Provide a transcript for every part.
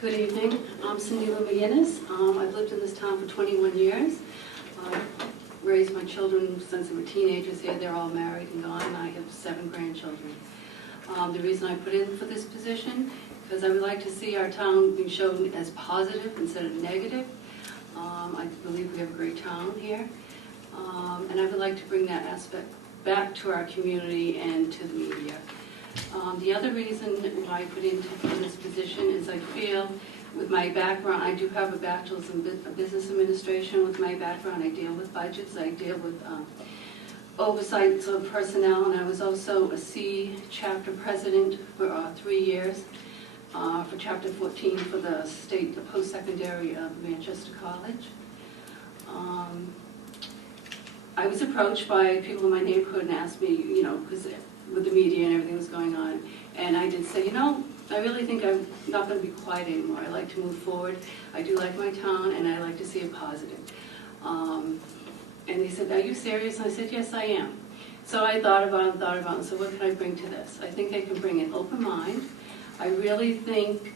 Good evening. I'm Cindy Lou McGinnis. I've lived in this town for 21 years. I've raised my children since they were teenagers here. They're all married and gone, and I have 7 grandchildren. The reason I put in for this position, because I would like to see our town being shown as positive instead of negative. I believe we have a great town here. And I would like to bring that aspect back to our community and to the media. The other reason why I put into this position is I feel with my background, I do have a bachelor's in business administration. With my background, I deal with budgets, I deal with oversights of personnel, and I was also a C chapter president for 3 years for chapter 14 for the state post-secondary of Manchester College. I was approached by people in my neighborhood and asked me, you know, because with the media and everything was going on, and I did say, you know, I really think I'm not going to be quiet anymore. I like to move forward. I do like my town, and I like to see it positive. And they said, are you serious? And I said, yes, I am. So I thought about it, and so what can I bring to this? I think I can bring an open mind. I really think,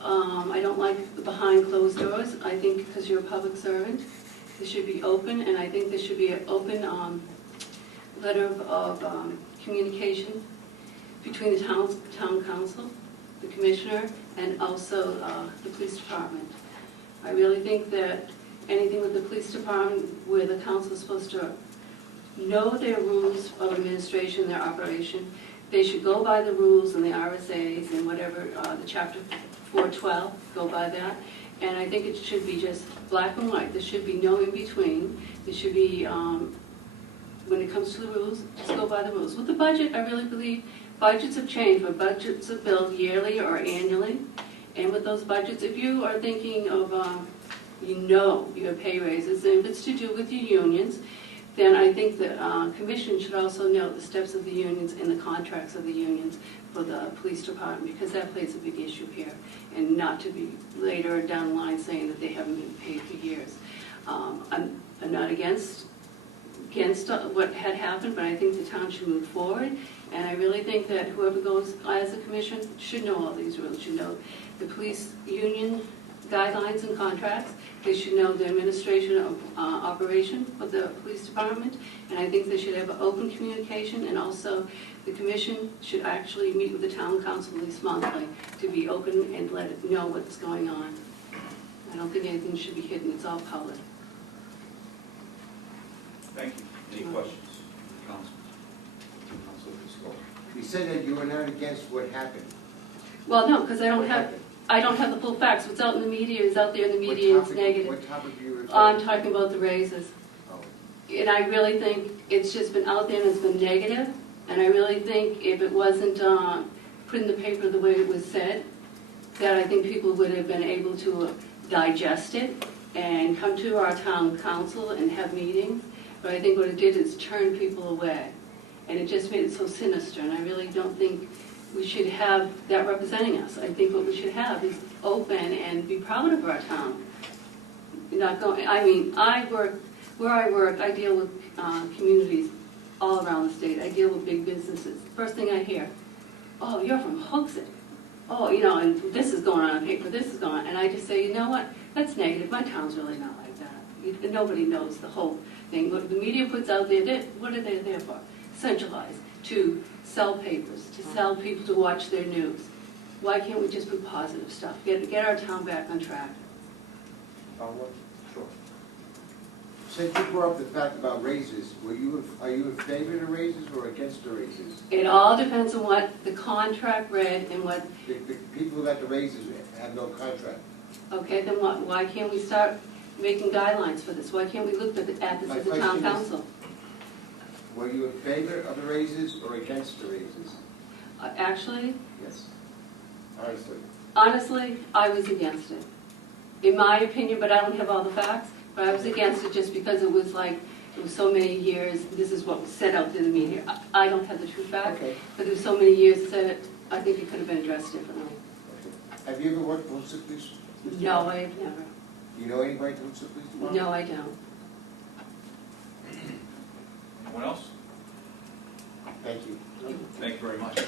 I don't like behind closed doors. I think because you're a public servant, this should be open, and I think there should be an open letter of communication between the town council, the commissioner, and also the police department. I really think that anything with the police department where the council is supposed to know their rules of administration, their operation, they should go by the rules and the RSAs and whatever, the chapter 412, go by that. And I think it should be just black and white. There should be no in between. There should be, when it comes to the rules, just go by the rules. With the budget, I really believe budgets have changed, but budgets are built yearly or annually. And with those budgets, if you are thinking of, you know you have pay raises, and if it's to do with your unions, then I think the commission should also know the steps of the unions and the contracts of the unions for the police department, because that plays a big issue here, and not to be later down the line saying that they haven't been paid for years. I'm not against what had happened, but I think the town should move forward, and I really think that whoever goes as a commission should know all these rules, should know the police union guidelines and contracts. They should know the administration of operation of the police department, and I think they should have an open communication, and also the commission should actually meet with the town council at least monthly to be open and let it know what's going on. I don't think anything should be hidden. It's all public. Thank you. Any questions? Council. You said that you were not against what happened. Well, no, because I don't What have happened? the full facts. What's out in the media is out there in the media. It's negative. What topic are you referring to? I'm talking about the raises. Oh. And I really think it's just been out there and it's been negative. And I really think if it wasn't put in the paper the way it was said, that I think people would have been able to digest it and come to our town council and have meetings. But I think what it did is turn people away. And it just made it so sinister. And I really don't think we should have that representing us. I think what we should have is open and be proud of our town. Not going. I mean, where I work, I deal with communities all around the state. I deal with big businesses. First thing I hear, oh, you're from Hooksett. Oh, you know, and this is going on in paper, this is going on. And I just say, you know what, that's negative. My town's really not like that. Nobody knows the whole thing. What the media puts out there, what are they there for? Centralized, to sell papers, to sell people to watch their news. Why can't we just put positive stuff? Get our town back on track. Sure. Since you brought up the fact about raises, are you in favor of the raises or against the raises? It all depends on what the contract read and what. The people who got the raises have no contract. Okay, then why can't we start making guidelines for this? Why can't we look at this My as a question town is- council? Were you in favor of the raises or against the raises? Actually, Yes. honestly, I was against it. In my opinion, but I don't have all the facts, but I was against it just because it was like, it was so many years, this is what was said out in the media. I don't have the true facts, Okay. but there was so many years said it, I think it could have been addressed differently. Okay. Have you ever worked for the police? No, I have never. Do you know anybody who works for the police department? No, I don't. Anyone else? Thank you. Thank you very much.